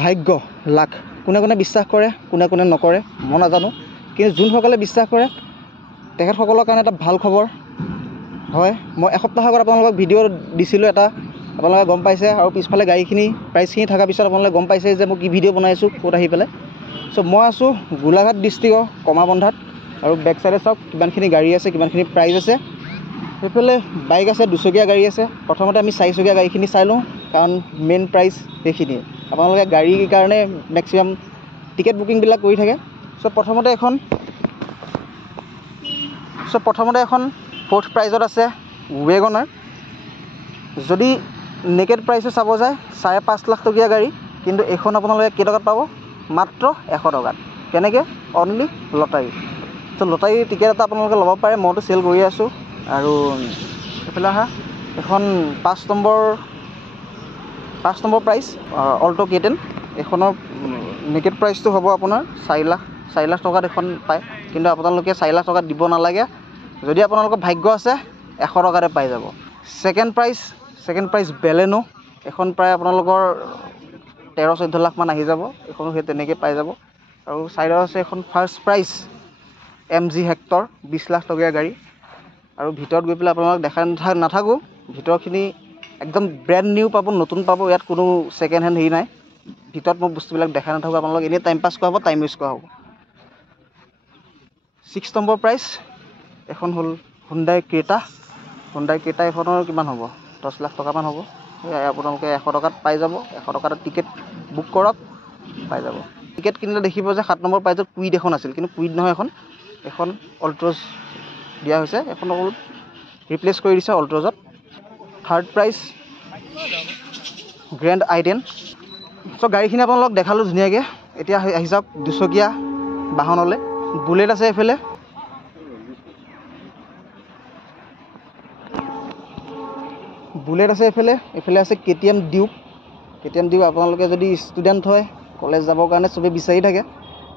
ভাগ্য লাখ কোনে কোনে বিশ্বাস কৰে কোনে কোনে নকৰে মই নাজানো কিন্তু যোনসকলে বিশ্বাস কৰে তেখেতসকলৰ কাৰণে এটা ভাল খবৰ হয় মই এসপ্তাহ আগত আপোনালোকক ভিডিঅ' দিছিলোঁ এটা আপোনালোকে গম পাইছে আৰু পিছফালে গাড়ীখিনি প্ৰাইচখিনি থকাৰ পিছত আপোনালোকে গম পাইছে যে মই কি ভিডিঅ' বনাইছোঁ ক'ত আহি পেলাই চ' মই আছোঁ গোলাঘাট ডিষ্ট্ৰিক্টৰ কমাৰবন্ধাত আৰু বেক চাইডে চাওক কিমানখিনি গাড়ী আছে কিমানখিনি প্ৰাইচ আছে সেইফালে বাইক আছে দুচকীয়া গাড়ী আছে প্ৰথমতে আমি চাৰিচকীয়া গাড়ীখিনি চাই লওঁ কাৰণ মেইন প্ৰাইচ সেইখিনিয়ে আপোনালোকে গাড়ীৰ কাৰণে মেক্সিমাম টিকেট বুকিংবিলাক কৰি থাকে চ' প্ৰথমতে এখন ফ'ৰ্থ প্ৰাইজত আছে ৱেগনাৰ যদি নেকেড প্ৰাইচে চাব যায় 5.5 লাখ টকীয়া গাড়ী কিন্তু এইখন আপোনালোকে কেইটকাত পাব মাত্ৰ 100 টকাত কেনেকৈ অনলি লটাৰী চ' লটাৰী টিকেট এটা আপোনালোকে ল'ব পাৰে মইতো চেল কৰি আছোঁ আৰু এইফালে আহা এখন 5 নম্বৰ প্ৰাইচ অল্টো K10 এইখনৰ নেকেড প্ৰাইচটো হ'ব আপোনাৰ 4 লাখ টকাত এখন পায় কিন্তু আপোনালোকে 4 লাখ টকাত দিব নালাগে যদি আপোনালোকৰ ভাগ্য আছে 100 টকাতে পাই যাব ছেকেণ্ড প্ৰাইচ বেলেনো এখন প্ৰায় আপোনালোকৰ 13-14 লাখ মান আহি যাব এইখনো সেই তেনেকৈ পাই যাব আৰু চাইডত আছে এখন first prize MG Hector 20 lakh টকীয়া গাড়ী আৰু ভিতৰত গৈ পেলাই আপোনালোক দেখাই নাথাকোঁ ভিতৰখিনি একদম ব্ৰেণ্ড নিউ পাব নতুন পাব ইয়াত কোনো ছেকেণ্ড হেণ্ড হেৰি নাই ভিতৰত মই বস্তুবিলাক দেখাই নাথাকোঁ আপোনালোক এনেই টাইম পাছ কৰা হ'ব টাইম ৱেষ্ট কৰা হ'ব 6 নম্বৰ প্ৰাইচ এখন হ'ল হুণ্ডাই ক্ৰেটা এখনৰ কিমান হ'ব 10 লাখ টকামান হ'ব আপোনালোকে 100 টকাত পাই যাব 100 টকাত টিকেট বুক কৰক পাই যাব টিকেট কিনিলে দেখিব যে 7 নম্বৰ প্ৰাইজত কুইড এখন আছিল কিন্তু কুইড নহয় এখন অল্ট্ৰজ দিয়া হৈছে এখন অকল ৰিপ্লেচ কৰি দিছে অল্ট্ৰজত থাৰ্ড প্ৰাইজ গ্ৰেণ্ড আইটেন চ' গাড়ীখিনি আপোনালোকক দেখালোঁ ধুনীয়াকৈ এতিয়া আহি যাওক দুচকীয়া বাহনলৈ বুলেট আছে এইফালে এইফালে আছে KTM ডিউক আপোনালোকে যদি ষ্টুডেণ্ট হয় কলেজ যাবৰ কাৰণে চবেই বিচাৰি থাকে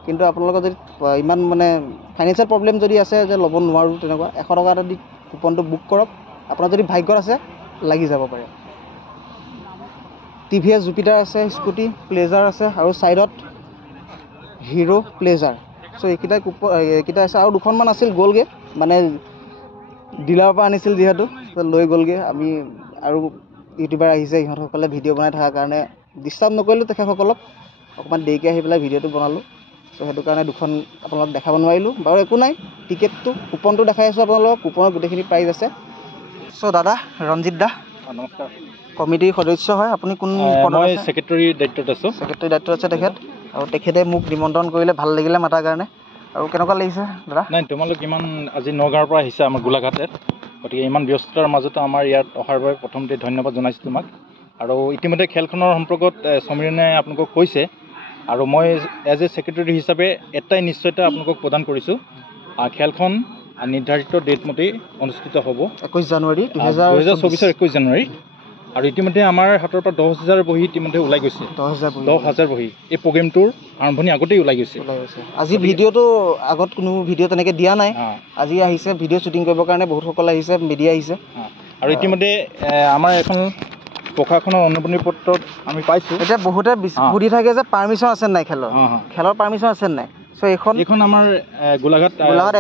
কিন্তু আপোনালোকৰ যদি ইমান মানে ফাইনেন্সিয়েল প্ৰব্লেম যদি আছে যে ল'ব নোৱাৰোঁ তেনেকুৱা 100 টকা এটা দি কুপনটো বুক কৰক আপোনাৰ যদি ভাগ্যত আছে লাগি যাব পাৰে TVS জুপিটাৰ আছে স্কুটি প্লেজাৰ আছে আৰু ছাইডত হিৰো প্লেজাৰ চ' এইকেইটা আছে আৰু দুখনমান আছিল গ'লগৈ মানে ডিলাৰৰ পৰা আনিছিল যিহেতু লৈ গ'লগৈ আমি আৰু ইউটিউবাৰ আহিছে সিহঁতসকলে ভিডিঅ' বনাই থকাৰ কাৰণে ডিষ্টাৰ্ব নকৰিলোঁ তেখেতসকলক অকণমান দেৰিকৈ আহি পেলাই ভিডিঅ'টো বনালোঁ চ' সেইটো কাৰণে দুখন আপোনালোক দেখাব নোৱাৰিলোঁ বাৰু একো নাই টিকেটটো কুপনটো দেখাই আছোঁ আপোনালোকক কুপনৰ গোটেইখিনি প্ৰাইজ আছে চ' দাদা ৰঞ্জিত দা নমস্কাৰ কমিটিৰ সদস্য হয় আপুনি কোন মই ছেক্ৰেটাৰী দায়িত্বত আছোঁ তেখেত আৰু তেখেতে মোক নিমন্ত্ৰণ কৰিলে ভাল লাগিলে মাতাৰ কাৰণে আৰু কেনেকুৱা লাগিছে দাদা নাই তোমালোক ইমান আজি নগাঁৱৰ পৰা আহিছে আমাৰ গোলাঘাটত গতিকে ইমান ব্যস্ততাৰ মাজতে আমাৰ ইয়াত অহাৰ বাবে প্ৰথমতে ধন্যবাদ জনাইছোঁ তোমাক আৰু ইতিমধ্যে খেলখনৰ সম্পৰ্কত সমীৰণে আপোনালোকক কৈছে আৰু মই এজ এ ছেক্ৰেটাৰী হিচাপে এটাই নিশ্চয়তা আপোনালোকক প্ৰদান কৰিছোঁ খেলখন নিৰ্ধাৰিত ডেট মতেই অনুষ্ঠিত হ'ব 21 জানুৱাৰী 2024 21 জানুৱাৰী আৰু ইতিমধ্যে আমাৰ হাতৰ পৰা 10,000 বহি ইতিমধ্যে ওলাই গৈছে 10,000 বহি এই প্ৰগ্ৰেমটোৰ আৰম্ভণি আগতেই ওলাই গৈছে আজি ভিডিঅ'টো আগত কোনো ভিডিঅ' তেনেকৈ দিয়া নাই আজি আহিছে ভিডিঅ' শ্বুটিং কৰিবৰ কাৰণে বহুতসকল আহিছে মিডিয়া আহিছে আৰু ইতিমধ্যে আমাৰ এখন প্ৰশাসনৰ অনুমতি পত্ৰত আমি পাইছোঁ এতিয়া বহুতে সুধি থাকে যে পাৰ্মিশ্যন আছে নাই খেলৰ পাৰ্মিশ্যন আছে নাই চ' এইখন আমাৰ গোলাঘাট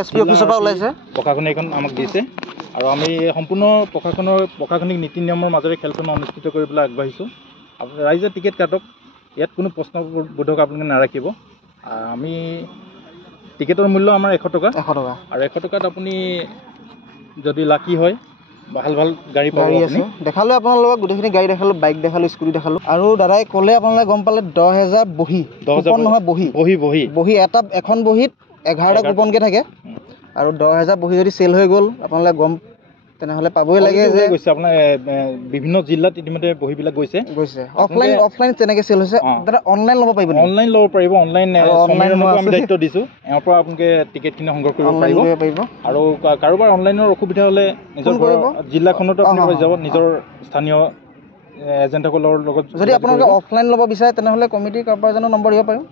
SP অফিচৰ পৰা ওলাইছে প্ৰশাসনে এইখন আমাক দিছে আৰু আমি সম্পূৰ্ণ প্ৰশাসনিক নীতি নিয়মৰ মাজেৰে খেলখন অনুষ্ঠিত কৰিবলৈ আগবাঢ়িছোঁ ৰাইজে টিকেট কাটক ইয়াত কোনো প্ৰশ্নবোধক আপোনালোকে নাৰাখিব আমি টিকেটৰ মূল্য আমাৰ 100 টকা আৰু 100 টকাত আপুনি যদি লাকি হয় ভাল গাড়ী পাব আপুনি দেখালোঁ আপোনালোকক গোটেইখিনি গাড়ী দেখালোঁ বাইক দেখালোঁ স্কুটি দেখালোঁ আৰু দাদাই ক'লে আপোনালোকে গম পালে 10,000 বহি নহয় বহি এখন বহীত 11টা কুপনকৈ থাকে আৰু 10,000 বহি যদি চেল হৈ গ'ল আপোনালোকে গম তেনেহ'লে পাবই লাগে যে গৈছে আপোনাৰ বিভিন্ন জিলাত ইতিমধ্যে বহিবিলাক গৈছে অফলাইন তেনেকৈ চেল হৈছে দাদা অনলাইন ল'ব পাৰিব অনলাইন আমি দায়িত্ব দিছোঁ এওঁৰ পৰা আপোনালোকে টিকেটখিনি সংগ্ৰহ কৰিব পাৰিব আৰু কাৰোবাৰ অনলাইনৰ অসুবিধা হ'লে নিজৰ জিলাখনতো আপুনি লৈ যাব নিজৰ স্থানীয় এজেণ্টসকলৰ লগত যদি আপোনালোকে অফলাইন ল'ব বিচাৰে তেনেহ'লে কমিটিৰ কাৰোবাৰ এজনৰ নম্বৰ দিব পাৰিম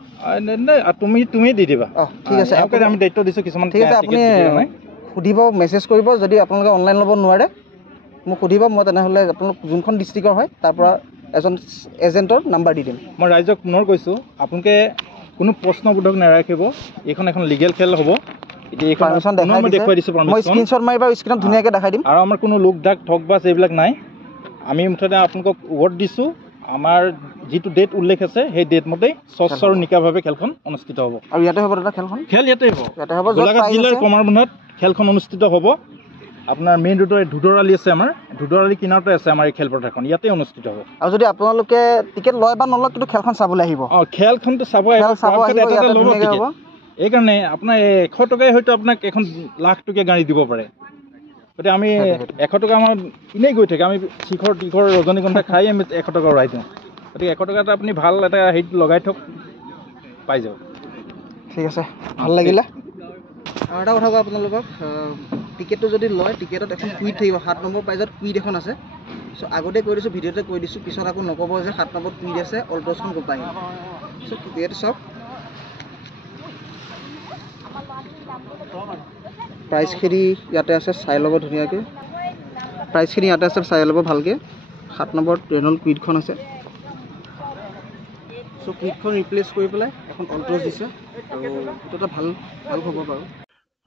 তুমি দি দিবা ঠিক আছে আমি দায়িত্ব দিছোঁ কিছুমান ঠিক আছে আপুনি সুধিব মেছেজ কৰিব যদি আপোনালোকে অনলাইন ল'ব নোৱাৰে মোক সুধিব মই তেনেহ'লে আপোনালোক যোনখন ডিষ্ট্ৰিক্টৰ হয় তাৰ পৰা এজন এজেণ্টৰ নাম্বাৰ দি দিম। মই ৰাইজক পুনৰ কৈছোঁ, আপোনালোকে কোনো প্ৰশ্নবোধক নাৰাখিব। এইখন এখন লিগেল খেল হ'ব। এতিয়া এইখন পাৰ্মিশ্যন মই দেখুৱাই দিছোঁ মই পাৰ্মিশ্যন। স্ক্ৰীনশ্বট মাৰি বাৰু স্ক্ৰীনত ধুনীয়াকৈ দেখাই দিম। আৰু আমাৰ কোনো লোক ডাক ঠগ বাছ এইবিলাক নাই। আমি মুঠতে আপোনালোকক ৱৰ্ড দিছোঁ, আমাৰ যিটো ডেট উল্লেখ আছে সেই ডেট মতেই স্বচ্ছ আৰু নিকাভাৱে খেলখন অনুষ্ঠিত হ'ব। আৰু ইয়াতে হ'ব দাদা খেলখন? খেল ইয়াতে হ'ব। ইয়াতে হ'ব। গোলাঘাট জিলাৰ কমাৰবন্ধাত খেলখন অনুষ্ঠিত হ'ব। আপোনাৰ মেইন ৰোডৰ ধুদৰ আলি আছে, আমাৰ ধুদৰ আলি কিনাৰতে আছে আমাৰ এই খেলপথাৰখন, ইয়াতে অনুষ্ঠিত হ'ব। আৰু যদি আপোনালোকে টিকেট লয় বা নলয়, কিন্তু খেলখন চাবলৈ আহিব। খেলখনতো চাব আহিব। এইকাৰণে আপোনাৰ 100 টকাই হয়তো আপোনাক এখন লাখ টকীয়া গাড়ী দিব পাৰে। গতিকে আমি 100 টকা আমাৰ এনেই গৈ থাকে। আমি শিখৰ তীখৰ ৰজনীগন্ধা খাই আমি 100 টকা উৰাই দিওঁ। গতিকে 100 টকা এটা আপুনি ভাল এটা হেৰিত লগাই থওক, পাই যাব। ঠিক আছে, ভাল লাগিলে। আৰু এটা কথা কওঁ আপোনালোকক, টিকেটটো যদি লয়, টিকেটত এখন কুইড থাকিব। 7 নম্বৰ প্ৰাইজত কুইড এখন আছে। চ' আগতে কৈ দিছোঁ, ভিডিঅ'তে কৈ দিছোঁ, পিছত আকৌ নক'ব যে 7 নম্বৰত কুইড আছে, অলট্ৰছখন ক'ৰ পৰা আহিল। চ' টিকেট চাওক, প্ৰাইচখিনি ইয়াতে আছে, চাই ল'ব ধুনীয়াকৈ। প্ৰাইচখিনি ইয়াতে আছে, চাই ল'ব ভালকৈ। 7 নম্বৰত ৰেনল্ড কুইডখন আছে। চ' কুইডখন ৰিপ্লেচ কৰি পেলাই এখন অলট্ৰছ দিছে, আৰু সেইটো এটা ভাল হ'ব বাৰু।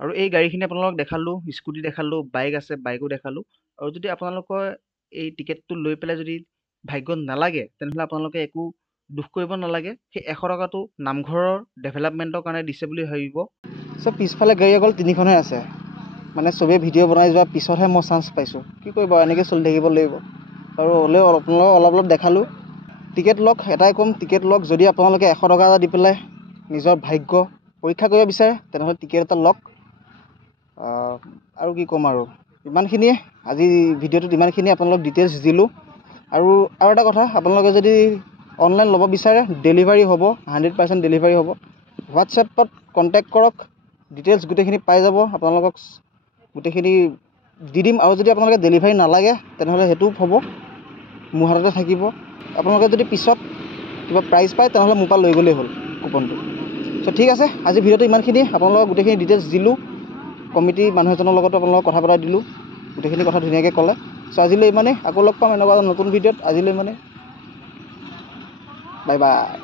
আৰু এই গাড়ীখিনি আপোনালোকক দেখালোঁ, স্কুটি দেখালোঁ, বাইক আছে, বাইকো দেখালোঁ। আৰু যদি আপোনালোকৰ এই টিকেটটো লৈ পেলাই যদি ভাগ্যত নালাগে, তেনেহ'লে আপোনালোকে একো দুখ কৰিব নালাগে। সেই 100 টকাটো নামঘৰৰ ডেভেলপমেণ্টৰ কাৰণে দিছে বুলি ভাবিব। চ' পিছফালে গাড়ী অকল 3খনহে আছে। মানে চবেই ভিডিঅ' বনাই যোৱাৰ পিছতহে মই চান্স পাইছোঁ। কি কৰিব, এনেকৈ চলি থাকিব লাগিব। আৰু হ'লেও আপোনালোকক অলপ দেখালোঁ। টিকেট লওক, এটাই ক'ম, টিকেট লওক। যদি আপোনালোকে 100 টকা এটা দি পেলাই নিজৰ ভাগ্য পৰীক্ষা কৰিব বিচাৰে, তেনেহ'লে টিকেট এটা লওক। আৰু কি ক'ম, আৰু ইমানখিনিয়ে আজি ভিডিঅ'টোত, ইমানখিনিয়ে আপোনালোকক ডিটেইলছ দিলোঁ। আৰু এটা কথা, আপোনালোকে যদি অনলাইন ল'ব বিচাৰে, ডেলিভাৰী হ'ব, 100% ডেলিভাৰী হ'ব। হোৱাটছএপত কণ্টেক্ট কৰক, ডিটেইলছ গোটেইখিনি পাই যাব। আপোনালোকক গোটেইখিনি দি দিম। আৰু যদি আপোনালোকে ডেলিভাৰী নালাগে, তেনেহ'লে সেইটোও হ'ব, মোৰ হাততে থাকিব। আপোনালোকে যদি পিছত কিবা প্ৰাইজ পায়, তেনেহ'লে মোৰ পৰা লৈ গ'লেই হ'ল কুপনটো। চ' ঠিক আছে, আজি ভিডিঅ'টো ইমানখিনি। আপোনালোকক গোটেইখিনি ডিটেইলছ দিলোঁ। কমিটি মানুহ এজনৰ লগতো আপোনালোকক কথা পতাই দিলোঁ, গোটেইখিনি কথা ধুনীয়াকৈ ক'লে। চ' আজিলৈ ইমানেই। আকৌ লগ পাম এনেকুৱা এটা নতুন ভিডিঅ'ত। আজিলৈ ইমানেই, বাই বাই।